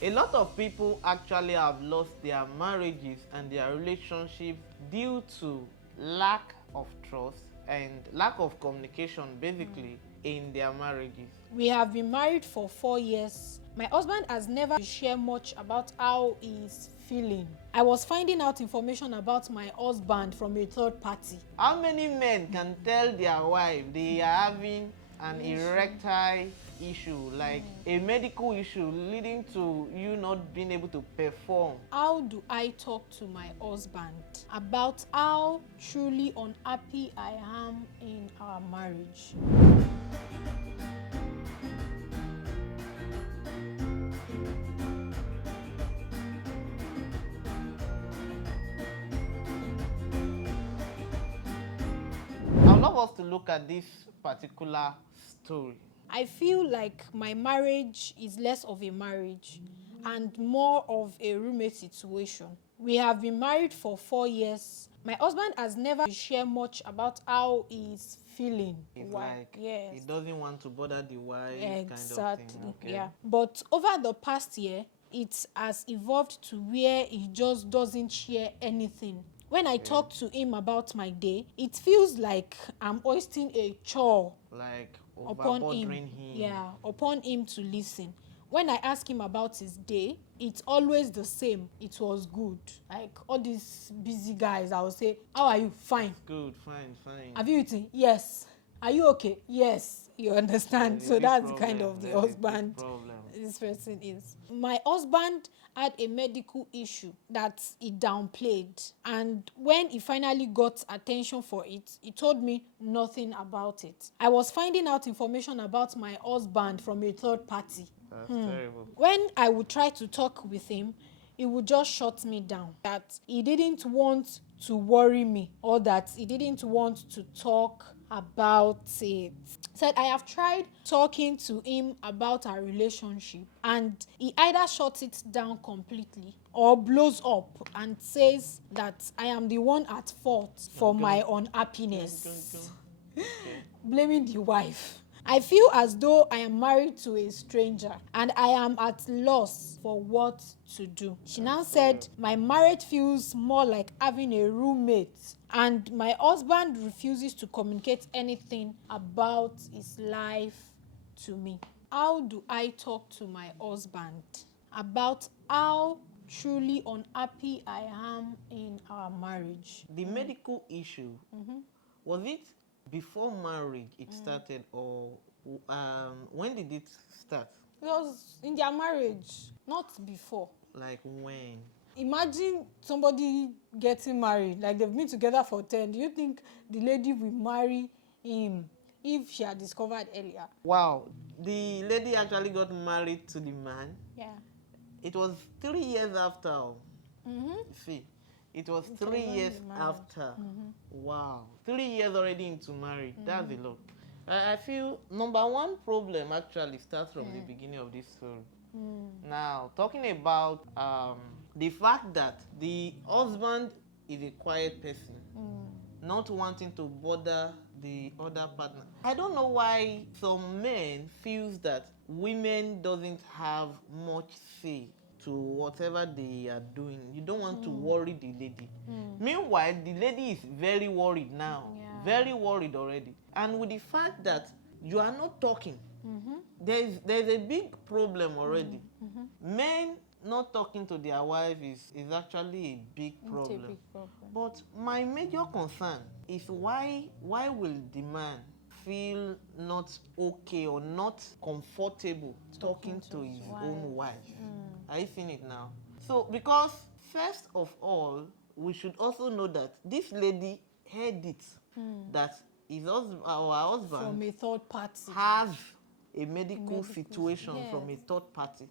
A lot of people actually have lost their marriages and their relationships due to lack of trust and lack of communication, basically, in their marriages. We have been married for 4 years. My husband has never shared much about how he is feeling. I was finding out information about my husband from a third party. How many men can tell their wife they are having an erectile issue, like a medical issue leading to you not being able to perform? How do I talk to my husband about how truly unhappy I am in our marriage? I would love us to look at this particular story. I feel like my marriage is less of a marriage and more of a roommate situation. We have been married for 4 years. My husband has never shared much about how he is feeling. It's Why? like Yes. he doesn't want to bother the wife, Exactly. kind of thing. Okay. Yeah. But over the past year, it has evolved to where he just doesn't share anything. When I talk to him about my day, it feels like I'm hoisting a chore Like upon him. overbothering him. Yeah, upon him to listen. When I ask him about his day, it's always the same. It was good. Like all these busy guys, I will say, "How are you?" "Fine." Good, fine. "Have you eaten?" "Yes." "Are you okay?" "Yes." You understand? So that's kind of the husband this person is. My husband had a medical issue that he downplayed, and when he finally got attention for it, he told me nothing about it. I was finding out information about my husband from a third party. That's terrible. When I would try to talk with him, he would just shut me down. That he didn't want to worry me, or that he didn't want to talk about it. Said I have tried talking to him about our relationship, and he either shuts it down completely or blows up and says that I am the one at fault for my unhappiness, blaming the wife. I feel as though I am married to a stranger and I am at loss for what to do. She now said my marriage feels more like having a roommate, and my husband refuses to communicate anything about his life to me. How do I talk to my husband about how truly unhappy I am in our marriage? The medical issue, was it before marriage it started, or when did it start? It was in their marriage, not before. Like when? Imagine somebody getting married, like they've been together for 10. Do you think the lady will marry him if she had discovered earlier? Wow, the lady actually got married to the man. Yeah. It was 3 years after. See, it was 3 years after. Wow, 3 years already into marriage. That's a lot. I feel number one problem actually starts from the beginning of this story. Now, talking about the fact that the husband is a quiet person, not wanting to bother the other partner. I don't know why some men feels that women doesn't have much say to whatever they are doing. You don't want to worry the lady. Meanwhile, the lady is very worried now. Very worried already. And with the fact that you are not talking, there's a big problem already. Men not talking to their wife is actually a big problem. It's a big problem. But my major concern is why will the man feel not okay or not comfortable talking to his own wife? Are you seeing it now? So, because first of all, we should also know that this lady heard it, that our husband From a third party. has a medical situation from a third party.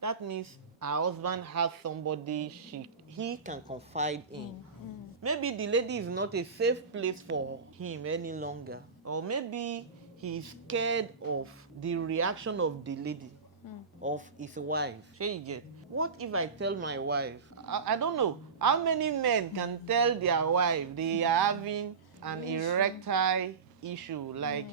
That means her husband has somebody he can confide in. Maybe the lady is not a safe place for him any longer, or maybe he's scared of the reaction of the lady, of his wife. Shey you get? What if I tell my wife? I don't know how many men can tell their wife they are having an erectile issue, like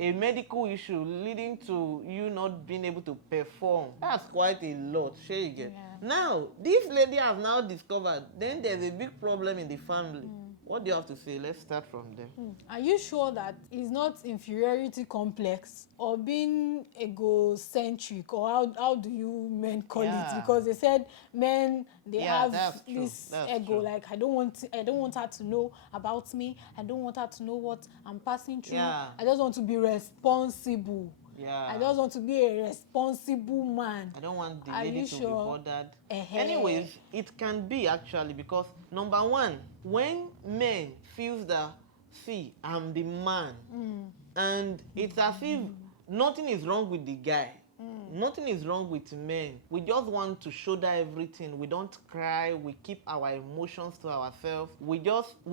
a medical issue leading to you not being able to perform. That's quite a lot. Sure you get. Yeah. Now, this lady has now discovered, then there's a big problem in the family. What do you have to say? Let's start from there. Are you sure that it's not inferiority complex or being egocentric, or how do you men call it? Because they said men, they have this ego, like I don't want her to know about me. I don't want her to know what I'm passing through. I just want to be responsible. I just want to be a responsible man. I don't want the lady to be bothered. Anyways, it can be actually, because number one, when men feels that, see, I'm the man, and it's as if nothing is wrong with the guy. Nothing is wrong with men. We just want to shoulder everything. We don't cry. We keep our emotions to ourselves. We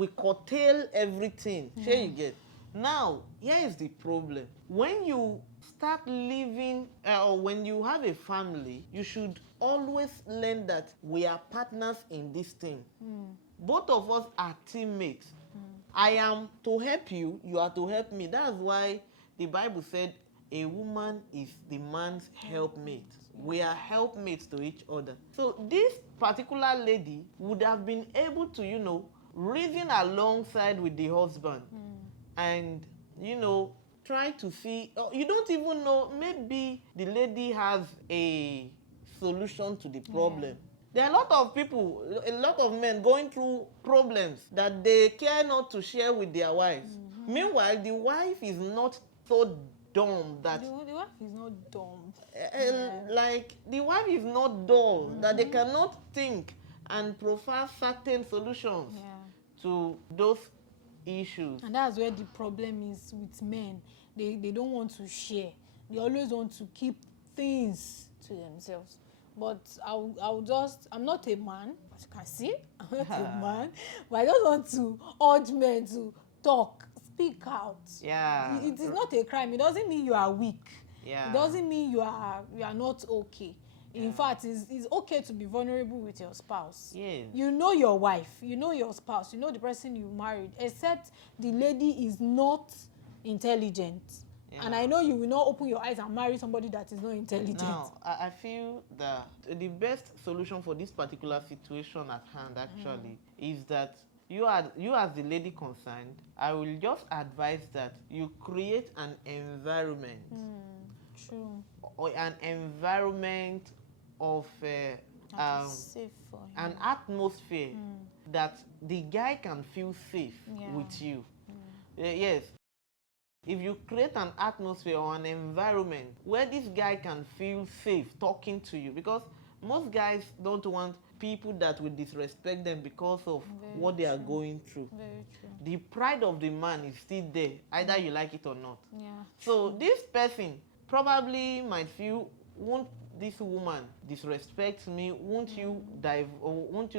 curtail everything. Sure you get. Now, here is the problem. When you start living, or when you have a family, you should always learn that we are partners in this thing. Both of us are teammates. I am to help you, you are to help me. That's why the Bible said a woman is the man's helpmate. We are helpmates to each other. So this particular lady would have been able to, reason alongside with the husband. And, try to see, you don't even know, maybe the lady has a solution to the problem. There are a lot of people, a lot of men going through problems that they care not to share with their wives. Meanwhile, the wife is not so dumb that... The wife is not dumb. Like, the wife is not dull, that they cannot think and provide certain solutions to those issues. And that's where the problem is with men. They don't want to share. They always want to keep things to themselves. But I'm not a man, as you can see. I'm not a man. But I just want to urge men to talk, speak out. It is not a crime. It doesn't mean you are weak. It doesn't mean you are not okay. In fact, it's okay to be vulnerable with your spouse. You know your wife, you know your spouse, you know the person you married, except the lady is not intelligent. And I know you will not open your eyes and marry somebody that is not intelligent. Now, I feel that the best solution for this particular situation at hand actually is that you as the lady concerned, I will just advise that you create an environment. True. Or an environment of safe for him. An atmosphere that the guy can feel safe with you. Yes. If you create an atmosphere or an environment where this guy can feel safe talking to you, because most guys don't want people that will disrespect them because of what they are going through. Very true. The pride of the man is still there, either you like it or not. So this person probably might feel, won't this woman disrespect me? Won't you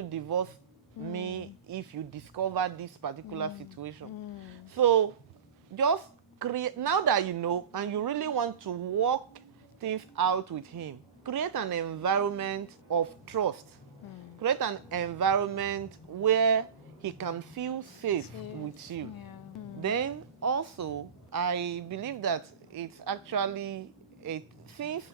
divorce me if you discover this particular situation? So just create, now that you know and you really want to work things out with him, create an environment of trust. Create an environment where he can feel safe with you. Then also, I believe that it's actually since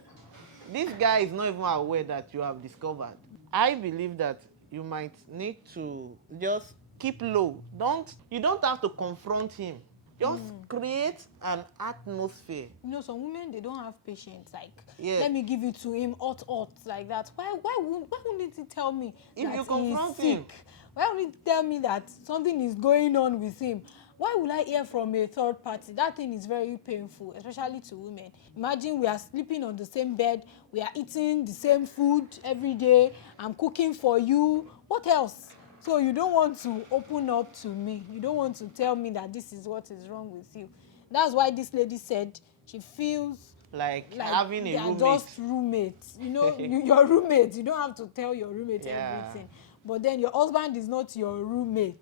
this guy is not even aware that you have discovered, I believe that you might need to just keep low. You don't have to confront him. Just create an atmosphere. Some women, they don't have patience. Like, let me give it to him, hot, like that. Why wouldn't he tell me if that you confront he is sick? him? Why would he tell me that something is going on with him? Why would I hear from a third party? That thing is very painful, especially to women. Imagine we are sleeping on the same bed, we are eating the same food every day, I'm cooking for you. What else? So you don't want to open up to me. You don't want to tell me that this is what is wrong with you. That's why this lady said she feels like having a roommate. They are just roommates. Your roommate. You don't have to tell your roommate everything. But then your husband is not your roommate.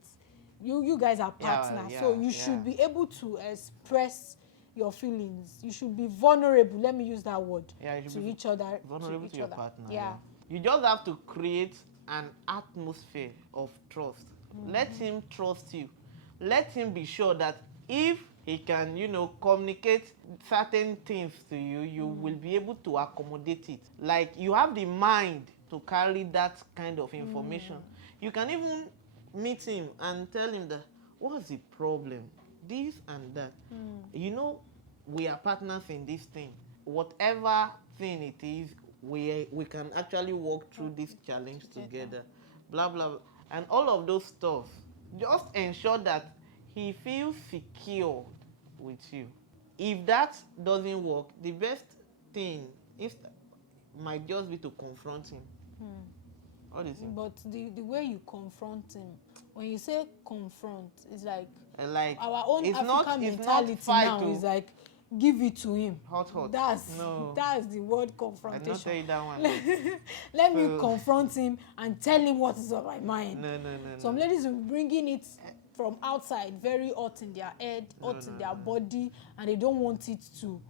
You guys are partners. So you should be able to express your feelings. You should be vulnerable. Let me use that word. To each other. Vulnerable to your partner. You just have to create an atmosphere of trust. Let him trust you. Let him be sure that if he can, communicate certain things to you, you will be able to accommodate it. Like, you have the mind to carry that kind of information. You can even meet him and tell him that, what's the problem? This and that. We are partners in this thing. Whatever thing it is, we can actually walk through this challenge together. Blah, blah, blah. And all of those stuff. Just ensure that he feels secure with you. If that doesn't work, the best thing might just be to confront him. What do you think? But the way you confront him, when you say confront, it's like our own African mentality now is like, give it to him. Hot. That's the word confrontation. I not tell you that one. Let me confront him and tell him what is on my mind. No. Some ladies will be bringing it from outside, very hot in their head, hot in their body, and they don't want it to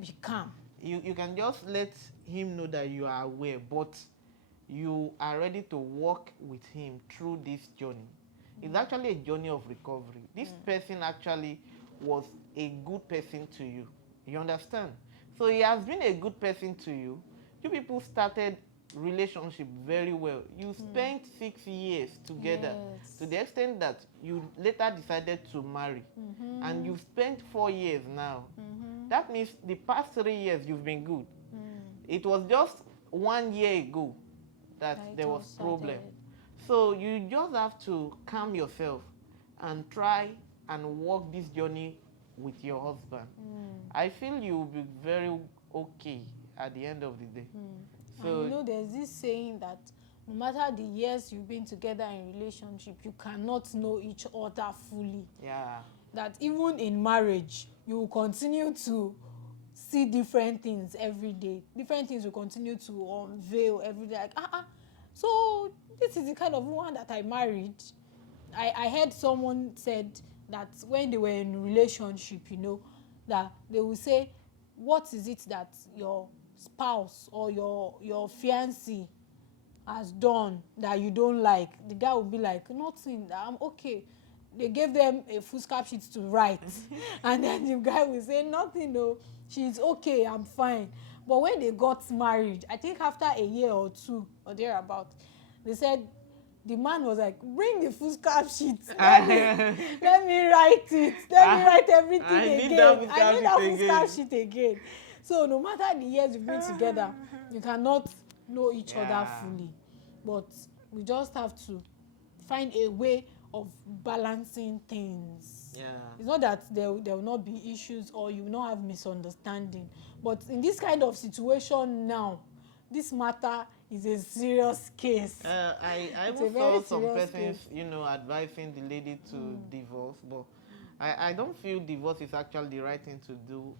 be calm. You can just let him know that you are aware, but you are ready to walk with him through this journey. It's actually a journey of recovery. This person actually was a good person to you. You understand? So he has been a good person to you. You people started relationship very well. You spent 6 years together, to the extent that you later decided to marry. And you spent 4 years now. That means the past 3 years you've been good. It was just 1 year ago that there was problem. So you just have to calm yourself and try and walk this journey with your husband. I feel you will be very okay at the end of the day. So and there's this saying that no matter the years you've been together in relationship, you cannot know each other fully. Yeah. That even in marriage, you will continue to see different things every day. Different things will continue to unveil every day. Like, so this is the kind of woman that I married. I heard someone said that when they were in a relationship, that they will say, what is it that your spouse or your fiancé has done that you don't like? The guy will be like, nothing, I'm okay. They gave them a foolscap sheet to write. And then the guy will say, nothing, no, she's okay, I'm fine. But when they got married, I think after a year or two or thereabout, they said, the man was like, bring the foolscap sheet. Let me write it. Let me write everything again. I need that foolscap sheet again. So no matter the years you've been together, you cannot know each other fully. But we just have to find a way of balancing things. It's not that there will not be issues or you will not have misunderstanding. But in this kind of situation now, this matter is a serious case. I even saw some persons, advising the lady to divorce, but I don't feel divorce is actually the right thing to do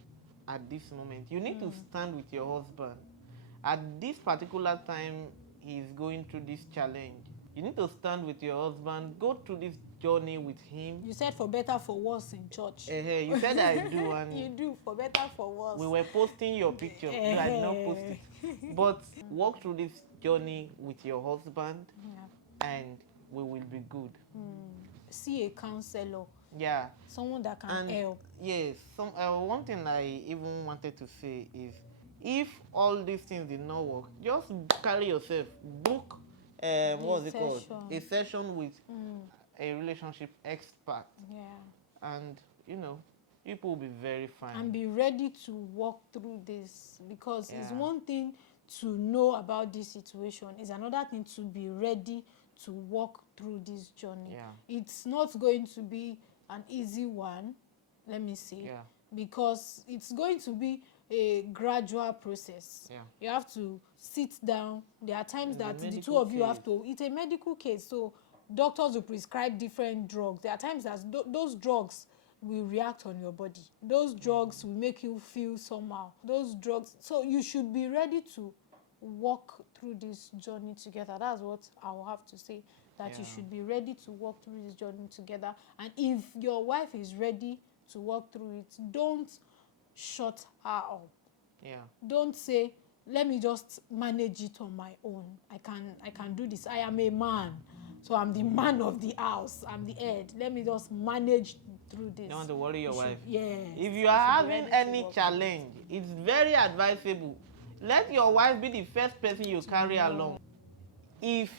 at this moment. You need to stand with your husband. At this particular time, he's going through this challenge. You need to stand with your husband, go through this journey with him. You said for better, for worse in church. You said I do. And you do, for better, for worse. We were posting your picture. I did not post it. But walk through this journey with your husband, and we will be good. See a counselor. Yeah. Someone that can help. Yes. One thing I even wanted to say is, if all these things did not work, just carry yourself, book what's it called? A session with a relationship expert. And people will be very fine. And be ready to walk through this, because it's one thing to know about this situation, it's another thing to be ready to walk through this journey. It's not going to be an easy one, let me say, because it's going to be a gradual process. You have to sit down. There are times that the two of you have to, it's a medical case, so doctors will prescribe different drugs. There are times that those drugs will react on your body. Those drugs will make you feel somehow. Those drugs, so you should be ready to walk through this journey together. That's what I will have to say, that you should be ready to walk through this journey together. And if your wife is ready to walk through it, don't shut her up. Don't say, let me just manage it on my own. I can do this. I am a man. So I'm the man of the house. I'm the head. Let me just manage through this. You don't want to worry your wife. Yes. If you are having any challenge, it's very advisable. Let your wife be the first person you carry along. If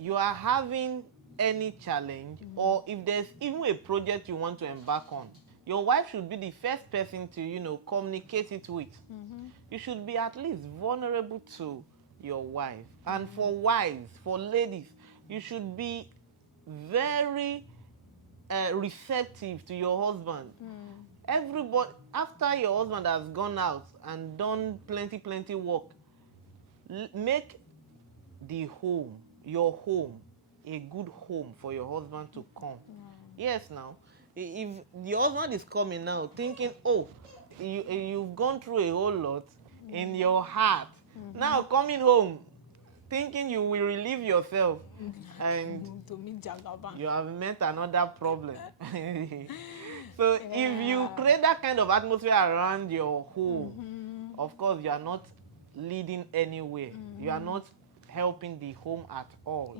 you are having any challenge, or if there's even a project you want to embark on, your wife should be the first person to, communicate it with. You should be at least vulnerable to your wife. And for wives, for ladies, you should be very receptive to your husband. Everybody, after your husband has gone out and done plenty work, make the home, your home, a good home for your husband to come. Yes, now, if the husband is coming now thinking, oh, you've gone through a whole lot in your heart, now coming home thinking you will relieve yourself, and you have met another problem. So if you create that kind of atmosphere around your home, of course you are not leading anywhere. You are not helping the home at all.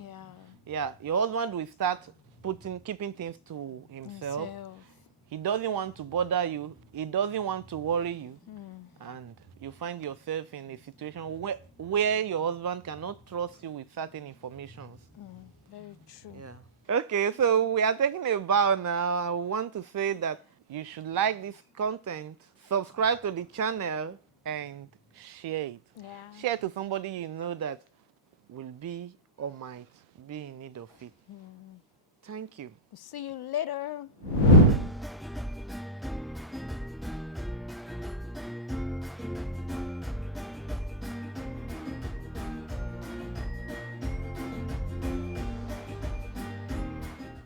Yeah, your husband will start keeping things to himself. He doesn't want to bother you. He doesn't want to worry you. And you find yourself in a situation where your husband cannot trust you with certain information. Very true. Yeah. Okay, so we are taking a bow now. I want to say that you should like this content, subscribe to the channel, and share it. Share to somebody you know that will be or might be in need of it. Thank you. See you later.